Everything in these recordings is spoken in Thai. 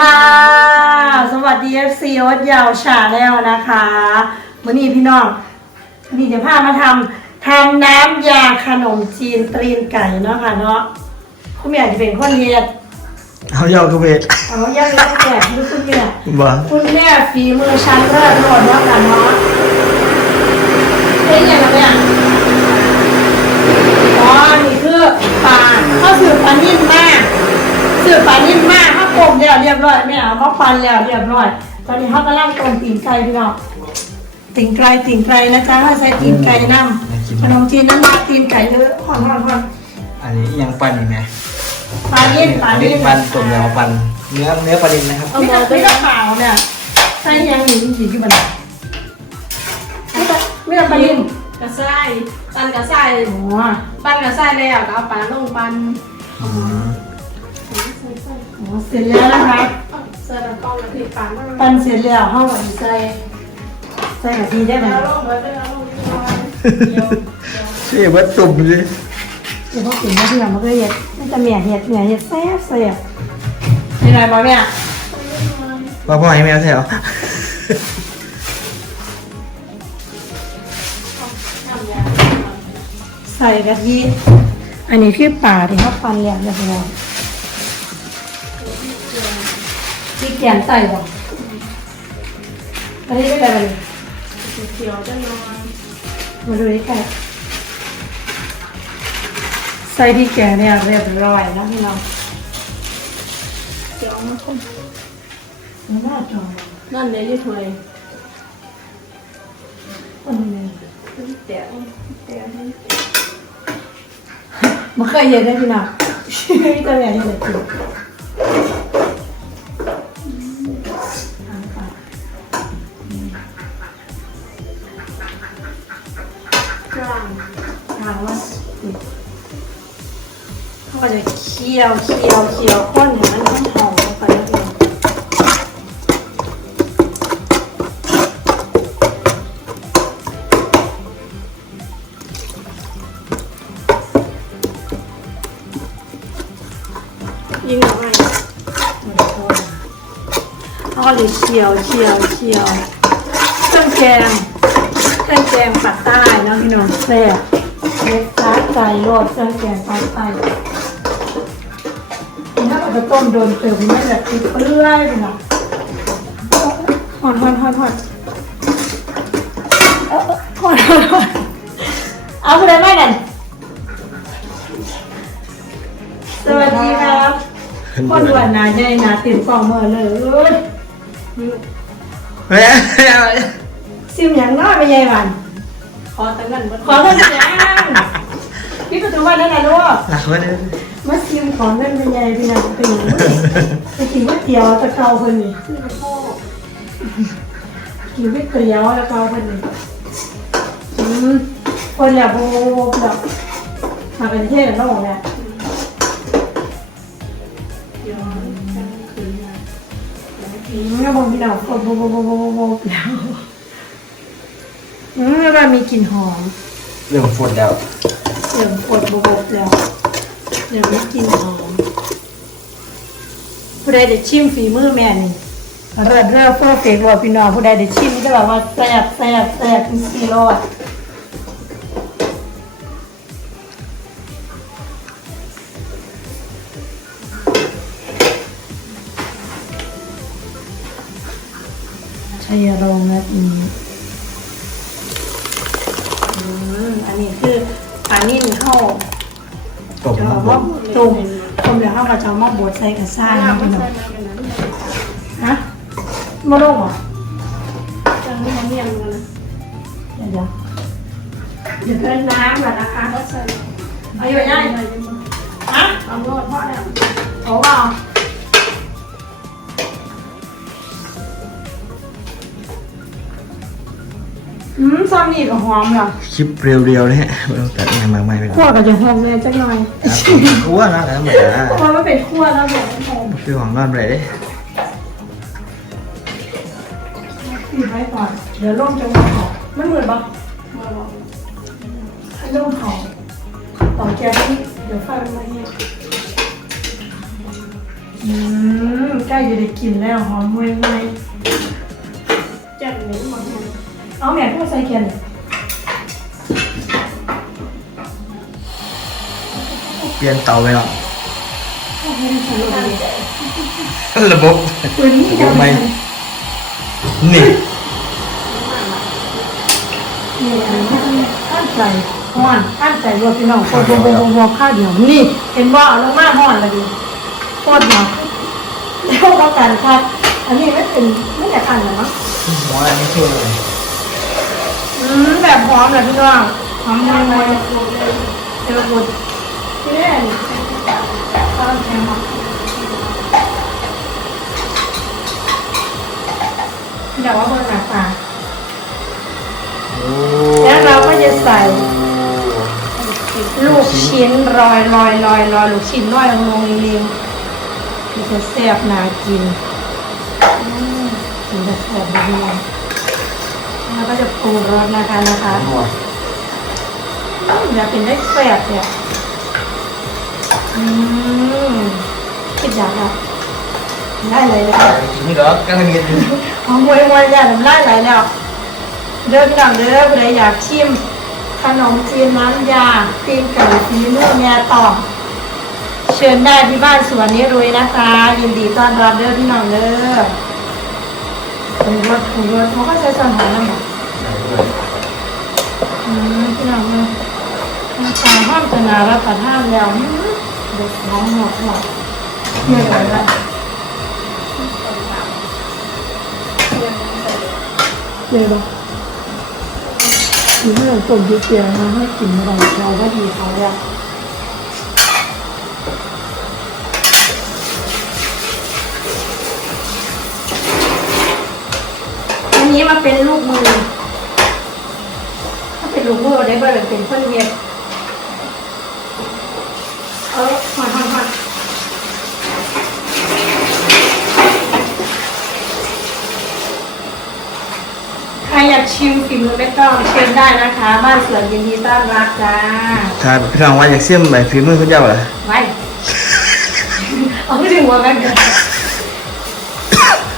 ค่ะ สวัสดี FC โอ๊ตยาวชาแนลนะคะวันนี้พี่น้องวันนี้จะพามาทำทำน้ำยาขนมจีนตรีนไก่เนาะค่ะเนาะคุณแม่จะเป็นคนเฮ็ดเอายอกระเวทเอาย่างแล้วแก่ดูคุณแม่บ่คุณแม่ฝีมือชั้นเลิศโลดเนาะค่ะเนาะเป็นยังไงเนี่ยอ๋อนี่คือปลาข้าวสืบปลานิ่มมาก สืบปลานิ่มมากข้าวกลมแล้วเรียบร้อย แม่เอามาฟันแล้วเรียบร้อย ตอนนี้เขากำลังต้มตีนไก่พี่น้องตีนไก่ตีนไก่นะจ๊ะใส่ตีนไก่น้ำขนมจีนน้ำยาตีนไก่เลือหอมหอมหอมอันนี้ยังปั่นอยู่ไงปลานิ่มปลาอันนี้นิ่มปั่นตุ่มยาวปั่นเนื้อเนื้อปลาดินนะครับเอามาไม่ต้องเปล่าเนี่ยใส่ยังหนีหนีกี่บันไม่ต้องไม่ต้องปลานิ่มกระส่ายปันกระส่ายอ๋อปันกระส่ายแล้วก็เอาปลาลงปันอืมอ๋อเสร็จแล้วนะคะ เสร็จแล้วก็มาที่ปันแล้วปั้นเสร็จแล้วห้องกับใส่ใส่กะทิได้ไหมลงมาได้แล้วลงเดียวเชี่ยว่าตุ่มเลยเดี๋ยวพอกินแล้วพี่น้องมันก็เห็ดมันจะเมียเห็ดเมียเห็ดแซ่บแซ่บเป็นไรบ้างเนี่ยพ่อพ่อให้แมวแถวใส่กะทิอันนี้คือป่าที่เขาปั้นแล้วเรียบร้อย ที่แกนใส่บ่อันนี้ไม่ได้เลยเขียวจะนอนมาดูใกล้ใส่ที่แกงเนี่ยเรียบร้อยแล้วพี่น้องเขียวมันคงมันน่าจองนั่นเลยที่ถวยคนนึงเตี๋ยวเตี๋ยวมันเคยเห็นได้พี่น้องพี่ตัวใหญ่ที่เหลือ คี่ยวเคี่ยวเคี่ยวข้นอย่างนั้นมันหอมลงไปแล้วพี่น้องยิงออกมาเขาก็เลยเคี่ยวเคี่ยวเคี่ยวเครื่องแกงเครื่องแกงปักใต้เนาะพี่น้องแซ่บเล็กซาใจโรดเครื่องแกงปักใต้ถ้าเอา ไปต้มโดนเติมไม่แบบติดเปลื้อยพี่น้องหอนหอนหอนหอนเอาเอาหอนหอนหอนเอาไปเลยแม่กันสวัสดีครับคนด่วนหนาใหญ่หนาเต็มกล่องเมื่อเลยเอ้ยเฮ้ยซิมอย่างน้อยไปยายหวันขอตั้งเงินบนขอเงินยังพี่ประตูวันนั่นแหละลูกหลักเลย มาซิมขอเงินไปยายพี่นางไปหนูไปกินก๋วยเตี๋ยวตะเกาคนนี้กินก๋วยเตี๋ยวตะเกาคนนี้อืมคนแบบโบแบบมาเป็นเทศแล้วบอกเนี่ยเดี๋ยวกันคืมาอืมแล้วบางทีเราคนโบโบโบโบโบโบแล้วอืมแล้วมีกลิ่นหอมเรื่องฝนแล้วเสียงกดบบแล้ว ยวไม่กินหอมผู้ใดได้ชิมฝีมือแม่นี่เริ่มเริ่มเพื่อเฟกว่าพี่น้องผู้ใดได้ชิมก็แบบว่าแซ่บแซ่บแซ่บเป็นสี่รอดชัยรงค์นะอีอืมอันนี้คือปลานิ่นเข้า ตุ่มจะมาเอาบว่าดตุ่มตุ่มเดี๋ยวเขาก็จะเอามาบดใส่กระซ่าถ้านะไม่พี่น้อใช่งมาเป็นนั้นฮะมาลงเหรอจังไม่ทำเมียนกันนะเดี๋ยวเดี๋ยวเดี๋ยวเพิ่มน้ำก่อนนะคะก็ใส่เอาอยู่ยังฮะเอาโลดเพราะเนี่ยโอ้ว้า อืมซอมนี่ก็หอมเหรอคลิปเรียวๆนะฮะไม่ต้องตัดยังมากมายไปหรอกคั่วก็จะหอมเลยจักหน่อยคั่วนะแล้วเหมือนนะเพราะว่ามันเป็นคั่วแล้วแบบหอมคือของนอนไปเลยอยู่ไว้ก่อนเดี๋ยวร่มจะมาหอมมันเหมือนปะมาลองให้ร่มหอมต่อแก๊สนี่เดี๋ยวไฟมันมาเนี่ยอืมใกล้จะได้กินแล้วหอมมวยมวย เอาแม่พูดใส่เกียนเปลี่ยนเตาไปหรอตั้งใจระบบปืนนี่ระบบไหมนี่นี่อันนี้ท่านใจห่อนท่านใจรวพี่น้องคนบวบวบข้าวเดียวนี่เห็นว่าเอาลงมาห่อนเลยดิโคตรเนาะแล้วก็การครับอันนี้ไม่เป็นไม่แต่อันนะเนาะหมออะไรไม่ช่วยเลย อืมแบบหอมเลยพี่น้องหอมมวยมวยหมดเจอบุญที่แรกตอนแข็งหอมเดี๋ยวว่าเบอร์หนักตาแล้วเราก็จะใส่ ลูกชิ้นรอยรอยรอยรอยลูกชิ้นน้อยลงลงเรียงมันจะแซ่บน่ากินมันจะแซ่บดีๆ แล้วก็จะปรุงรสนะคะนะคะหัวอยากเป็นได้แซ่บเนี่ยอืมคิดอยากอะได้เลยเลยกินไม่หรอกก็ไม่มีหอมมวยมวยอยากน้ำลายไหลแล้ว เด้อพี่น้องเด้อผู้ใดอยากชิม ขนมจีนน้ำยาตีนไก่ฝีมือแม่ต่อเชิญได้ที่บ้านสวนนี้รุยนะคะ ยินดีต้อนรับเด้อพี่น้องเด้อ ปรุงรสปรุงรสเขาก็ใช้ส่วนหอมน้ำหมักอืมพี่น้องเลยตาห้อมจะนารับประทานแล้วอืมเด็กน้องหมดหมดเหนื่อยเลยเลยปะมีเรื่องต้มยุเตียงมาให้กินอะไรเราก็ดีเขาอัน นี้มาเป็นลูกมือ ถ้าเป็นลูกมือได้เบอร์เป็นคนเวียดเออหอนหอนหอนใครอยากชิมฝีมือแม่ต้องเชิญได้นะคะ บ้านสวนยินดีต้อนรับจ้าถ้าพี่น้องว่าอยากเสี่ยมแบบฝีมือคุณเจ้าเหรอไว้เอาไม่ถึงว่ากันกัน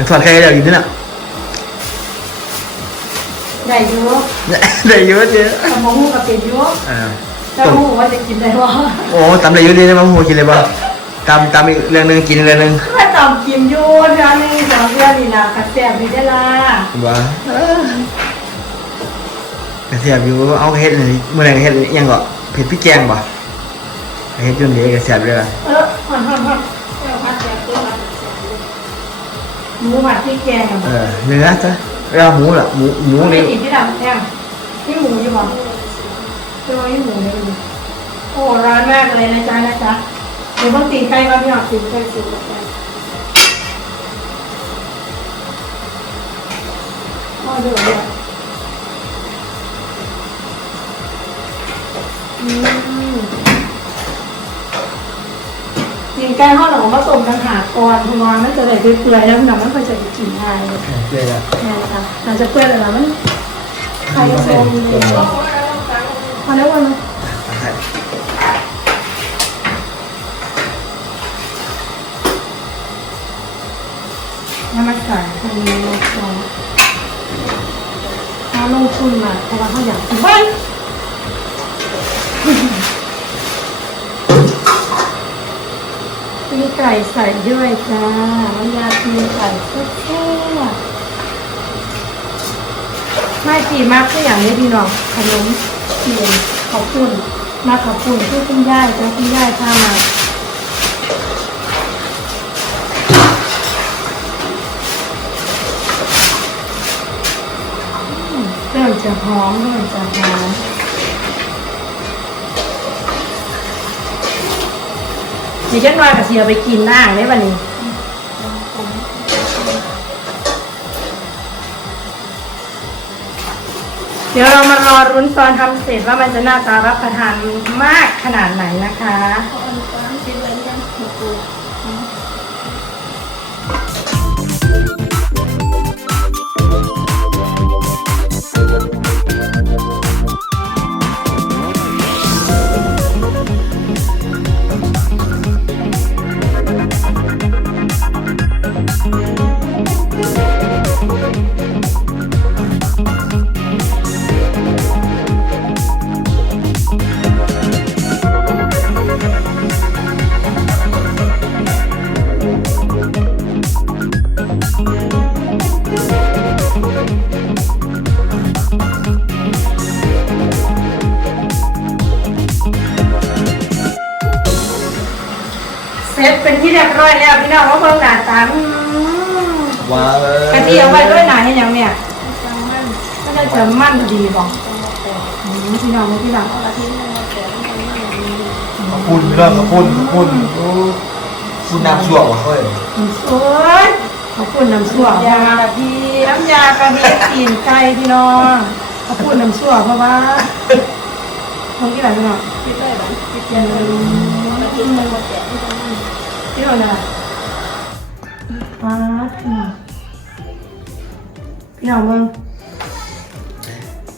ถอดใครก็อยากกินด้วยน่ะ ได้อยูได้เยอะเจ๊กระมงกับเป็ดอยูอ่าแล้วต้มหูว่าจะกินได้วะโอ้ตำได้เยอะดีนะมั้งหัวกินเลยป่ะตำตำอีกเรื่องหนึงกินอีกเรื่องหนึงถ้าตอมกินอยูเดือนหนึงสองเดือนนี่นะกระแสบนี่ได้ละว่ากระเทียมอยู่เอาเฮ็ดเลยเมื่อไหร่เฮ็ดอิหยังก็เผ็ดพริกแกงป่ะเฮ็ดจนเดียวกระเทียมเลยว่ะเออหอนหอนหอนเจ้าพัดแจกตัวพัดแจกเลยหมูผัดพริกแกงอะเออเนื้อจ้ะ แล้วหมูล่ะหมูหมูไม่นี่ติดที่ดำแอมนี่หมูอยู่บ่ตัวนี่หมูเลยดูโอ้ร้อนมากเลยนะจ๊ะนะจ๊ะเดี๋ยวต้องตีนไก่มาพี่หน่อยตีนไก่สิบแปดพ่อเดือดเลยอืมตีนไก่ห้องหลังมาต้มกันหาก่อนเพราะว่ามันจะได้เปื่อยๆแล้วหนังมันก็จะกิน ง่าย เจ๊ละ ใช่ค่ะหลังจากเปื่อยแล้วนะมันใครจะชมเลย โอ้ยเอาตังค์ พอแล้ววัน น้ำมันใส่คนนี้ลงทุนเขาลงทุนมาเพราะว่าเขาอยากกิน ตีไก่ใส่ด้วยจ้าน้ำยาตีไก่แซ่บไม่ตีมากก็อย่างนี้พี่น้องขนมเทียนข้าวปุ้นมาข้าวปุ้นที่คุณย่ายจ้าคุณย่ายพามาเริ่มจะหอมเริ่มจะหอม ดี๋ยวฉันว่ากับเทียไปกินอ่างได้วันนี้เดี๋ยวเรามารอรุ้นตอนทำเสร็จว่ามันจะหน้าตารับประทานมากขนาดไหนนะคะเอาอันตังค์กิน ที่เรียบร้อยแล้วพี่น้องว่าเบิ่งหน้าตาอืมว้าวกะทิเอาไว้ด้วยหนาเห็นยังเนี่ยจังมันก็ได้เสริมมั่นดีบอกอืมพี่น้องพี่น้องอาทิตย์นึงมาแต่ไม่ได้ไม่ได้ขอบคุณพี่น้องขอบคุณขอบคุณโอ้คุณน้ำชั่ววะเฮ้ยน้ำสวยขอบคุณน้ำสั่วน้ำยากะทิน้ำยากะทิกินไก่พี่น้องขอบคุณน้ำสั่วเพราะว่าทำกี่ไรพี่น้อง คิดได้หรอคิดยังไงอาทิตย์นึงมาแต่ไม่ได้ไม่ ได้พี่น้องนะป้าดพี่น้องพี่น้องมึง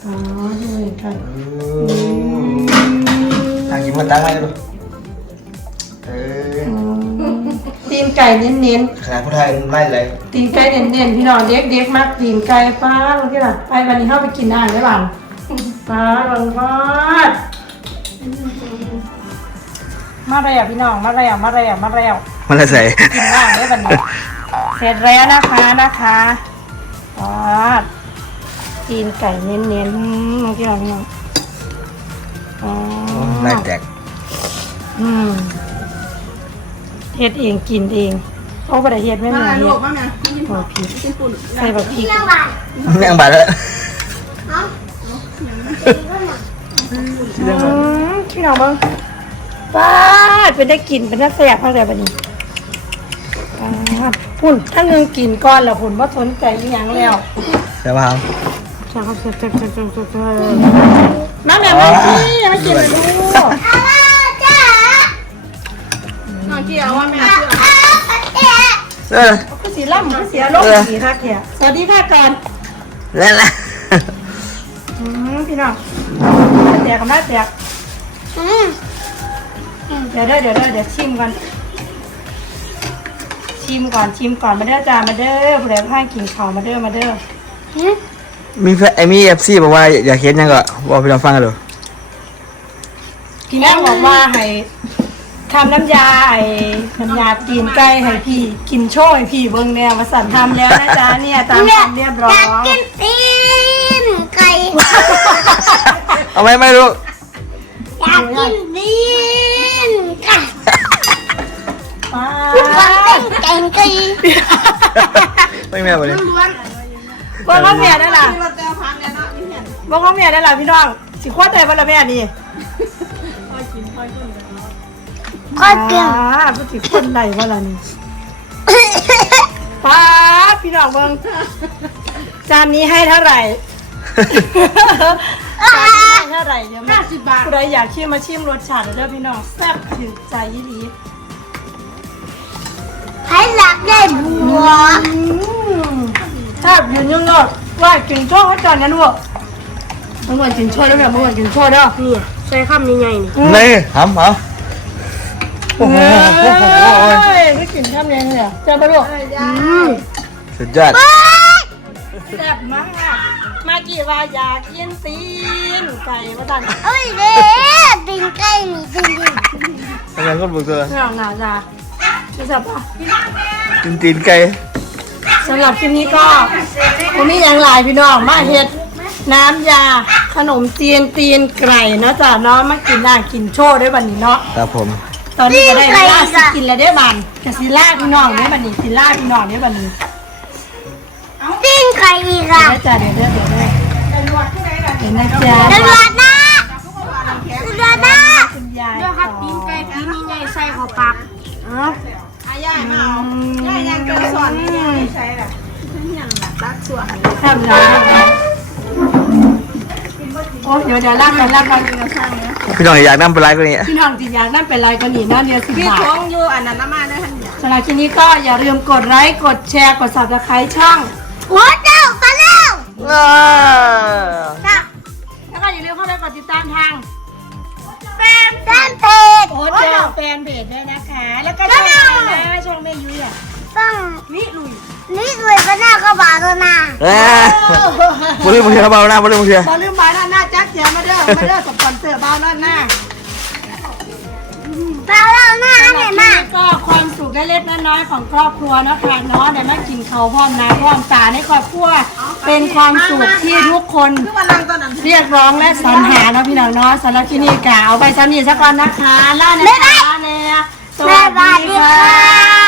อ๋อดูเหมือนกันทางกินมันตั้งไว้ดูเออตีนไก่เน้นขนาดผู้ไทยไล่เลยๆตีนไก่เน้นๆพี่น้องเด็กเด็กๆมากตีนไก่ป้าลงที่ละไปวันนี้เข้าไปกินอาหารได้บ้างป้าลงพอด มาแล้วพี่น้องมาแล้วมาแล้วมาแล้วมันละใส่กินอาหารได้วันนี้เสร็จแล้วนะคะนะคะป้าดตีนไก่เน้นๆลงที่ละพี่น้องอ๋อไล่แตกอืมเฮ็ดเองกินเองโอ้บ่ได้เฮ็ดไม่มาเหมือนลูเฮ็กดบ้างนะกินโอ้พริกกินปุ่นใส่บักพริกแม่งบาดแล้วอืมพี่น้องเบิ่ง ป้าดเป็นได้กินเป็นได้แซ่บเท่าไหร่บัดนี้ป้าดพุ่นถ้าเงินกินก่อนแล้วพุ่นบ่สนใจอีหยังแล้วใช่ป่ะครับจ้าครับจ้าจ้าจ้าจ้าจ้ามาแม่มาสิมากินเลยลูกน้องเกี่ยวว่าแม่เชื่อเออคือสิล่ำคือเสียลมดีค่ะแกสวัสดีค่ะก่อนแล้วล่ะอืมพี่น้องแตกกับหน้าแตก เดี๋ยวเด้อเดี๋ยวเด้อเดี๋ยวชิมก่อนชิมก่อนชิมก่อนมาเด้อจ้ามาเด้อผู้ใดพากินข้าวมาเด้อมาเด้อมีแฟไอ้มีเอฟซีบอกว่าอยากเห็นยังก็บอกพี่น้องฟังกันดูพี่แม่บอกว่าให้ทำน้ำยาไอ้น้ำยาตีนไก่ให้พี่กินโชว์ให้พี่เบิ่งเนี่ยมาสั่นทำแล้วนะจ๊ะเนี่ยตามคำเรียบร้อยกินตีนไก่ เอาไหมไม่รู้อยากกินตีน ป้าไก่ไก่ไม่แม่บอกเลยล้วนเบิ่งข้าวเมียได้ล่ะที่เราเจอพังเนี่ยเนาะพี่เห็นเบิ่งข้าวเมียได้ล่ะพี่น้องสิควาแต่บ่ละแม่นี่คอยกินคอยกินกันเนาะก็เก่งป้าผู้สิคนใดบ่ล่ะนี่ป้าพี่น้องเบิ่งจานนี้ให้เท่าไหร่จานนี้ให้เท่าไหร่เดี๋ยวมาห้าสิบบาทผู้ใดอยากชิมมาชิมรสชาติเด้อพี่น้องแซ่บถึงใจยี่หลี ใครหลักได้บัวแซ่บยืนยังยอดว่ากินโชว์ให้จานนั้นวะเมื่อวันกินโชว์แล้วแม่เมื่อวันกินโชว์เด้อนี่ใส่คำยังไงนี่นี่หำเหรอโอ้โหโอ้โหโอ้โหเฮ้ยไม่กินคำยังเนี่ยเจ้าปลูกสุดยอดแซ่บมากมากี่ว่าอยากกินตีนไก่มาตันเอ้ยเด้ตีนไก่มีตีนดินทำไมคนบุกเธอเรื่องหนาจ้า จะสับปะกินตีนไก่สำหรับคลิปนี้ก็ผมมีอย่างหลายพี่น้องมาเฮ็ดน้ำยาขนมจีนตีนไก่เนาะจ้ะเนาะมากินน่ากินโชว์ด้วยบันนี้เนาะครับผม ตอนนี้ก็ได้เวลาสิกินแล้วได้อบันจะสิล่าพี่น้องได้อบันนี้สิล่าพี่น้องได้อบันนี้ตีนไก่อีกอะเดี๋ยวจ้ะเดี๋ยวเดี๋ยวเดี๋ยวเดี๋ยวเดี๋ยวนะจ๊ะตำรวจนะตำรวจนะคุณยายครับตีนไก่ตีนนี่ไงใส่ขอปากอ๋อ อาย่ามาเอาย่ายังเกินสอนนี่ยังไม่ใช่แหละยังหลักตักส่วนทำแล้วโอ้เดี๋ยวเดี๋ยวลากกันลากกันพี่น้องอยากนั่งเป็นไรก็นี่พี่น้องจิตอยากนั่นเป็นไรกันนี่เนาะเดียวสิพี่บบาทท้องอยู่อันนั้นมาได้ทันอย่างสำหรับคลิปนี้ก็อย่าลืมกดไลค์กดแชร์กด subscribe ช่องหัวเจ้าไปแล้วเออจ้ะแล้วก็อย่าลืมเข้าไปกดติดตามทาง แฟนแฟนเพจโอ้เจอแฟนเพจด้วยนะคะ แล้วก็ช่องอะไรนะช่องแม่ยุ้ยอะต้องนี่ลุยนี่รวยก็น่าก็บาตัวน่ะเอ้ยบริมึงเชียร์เบาหน้าบริมึงเชียร์บอลืมมาด้านหน้าจักเสียมาเด้อมาเด้อสปอนเซอร์บ้าด้านหน้าตาเราหน้าสำหไหนรับคลิปมานี้ก็ความสุขเล็กๆน้อยๆของครอบครัวเนาะค่ะเนาะได้มากินข้าวพร้อมน้ำพร้อมตาในครอบครัว เป็นความสุขที่ทุกคนเรียกร้องและสรรหานะพี่น้องเนาะสำหรับที่นี่กะเอาไปสามีสักวันนะคะล่าเนยาราเนี่ยสวัสดีค่ะ